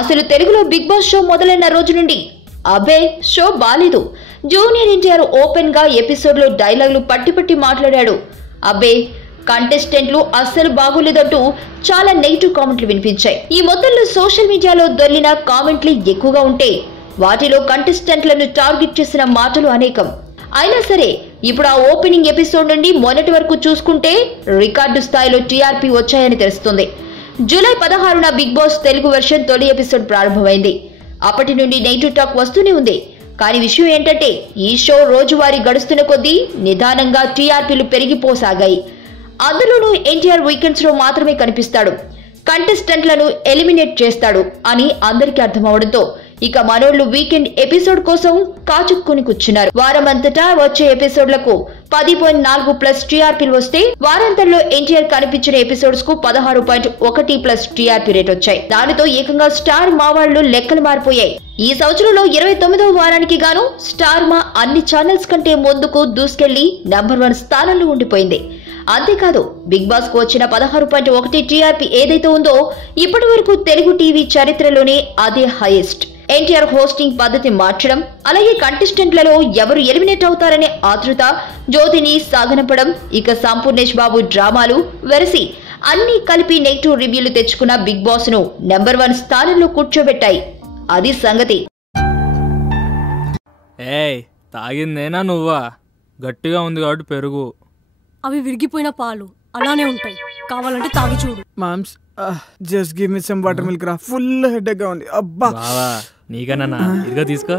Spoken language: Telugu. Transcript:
అసలు తెలుగులో బిగ్ బాస్ షో మొదలైన రోజు నుండి అబ్బే షో బాలేదు. జూనియర్ ఎన్టీఆర్ ఓపెన్ గా ఎపిసోడ్ లో డైలాగులు పట్టి మాట్లాడాడు. అబ్బే కంటెస్టెంట్లు అస్సలు బాగోలేదంటూ చాలా నెగిటివ్ కామెంట్లు వినిపించాయి. ఈ మొత్తంలో సోషల్ మీడియాలో దొర్లిన కామెంట్లు ఎక్కువగా ఉంటే వాటిలో కంటెస్టెంట్లను టార్గెట్ చేసిన మాటలు అనేకం. అయినా సరే ఇప్పుడు ఆ ఓపెనింగ్ ఎపిసోడ్ నుండి మొన్నటి వరకు చూసుకుంటే రికార్డు స్థాయిలో టీఆర్పీ వచ్చాయని తెలుస్తుంది. జూలై 16న బిగ్ బాస్ తెలుగు వెర్షన్ తొలి ఎపిసోడ్ ప్రారంభమైంది. అప్పటి నుండి నెగిటివ్ టాక్ వస్తూనే ఉంది. కానీ విషయం ఏంటంటే ఈ షో రోజువారీ గడుస్తున్న కొద్దీ నిదానంగా టీఆర్పీలు పెరిగిపోసాగాయి. అందులోనూ ఎన్టీఆర్ వీకెండ్స్ లో మాత్రమే కనిపిస్తాడు, కంటెస్టెంట్లను ఎలిమినేట్ చేస్తాడు అని అందరికీ అర్థమవడంతో ఇక మనోళ్లు వీకెండ్ ఎపిసోడ్ కోసం కాచుక్కుని కూర్చున్నారు. వారమంతటా వచ్చే ఎపిసోడ్లకు 10.4+ టీఆర్పీలు వస్తే వారాంతంలో ఎన్టీఆర్ కనిపించిన ఎపిసోడ్స్ కు 16.1+ టీఆర్పీ రేట్ వచ్చాయి. దానితో ఏకంగా స్టార్ మా వాళ్ళు లెక్కలు మారిపోయాయి. ఈ సంవత్సరంలో 29వ వారానికి గాను స్టార్ మా అన్ని ఛానల్స్ కంటే ముందుకు దూసుకెళ్లి నంబర్ 1 స్థానంలో ఉండిపోయింది. అంతేకాదు బిగ్ బాస్ కు వచ్చిన 16.1 టీఆర్పీ ఏదైతే ఉందో ఇప్పటి వరకు తెలుగు టీవీ చరిత్రలోనే అదే హైయెస్ట్. ఎన్టీఆర్ హోస్టింగ్ పద్ధతి మార్చడం, అలాగే కంటెస్టెంట్లలో ఎవరు ఎలిమినేట్ అవుతారనే ఆతృత, జ్యోతిని సాగనంపడం, ఇక సంపూర్ణేష్ బాబు డ్రామాలు వెరసి అన్ని కలిపి నెగిటివ్ రివ్యూలు తెచ్చుకున్న బిగ్ బాస్ ను నంబర్ 1 స్థానంలో కూర్చోబెట్టాయి. అది సంగతి. తాగిందేనా నువ్వా? గట్టిగా ఉంది కాబట్టి పెరుగు. అవి విరిగిపోయిన పాలు అలానే ఉంటాయి, కావాలంటే తాగి చూడు. Moms just give me some water milk రా, ఫుల్ హెడేక్ గా ఉంది. అబ్బా నీకన్నా ఇదిగా తీసుకో.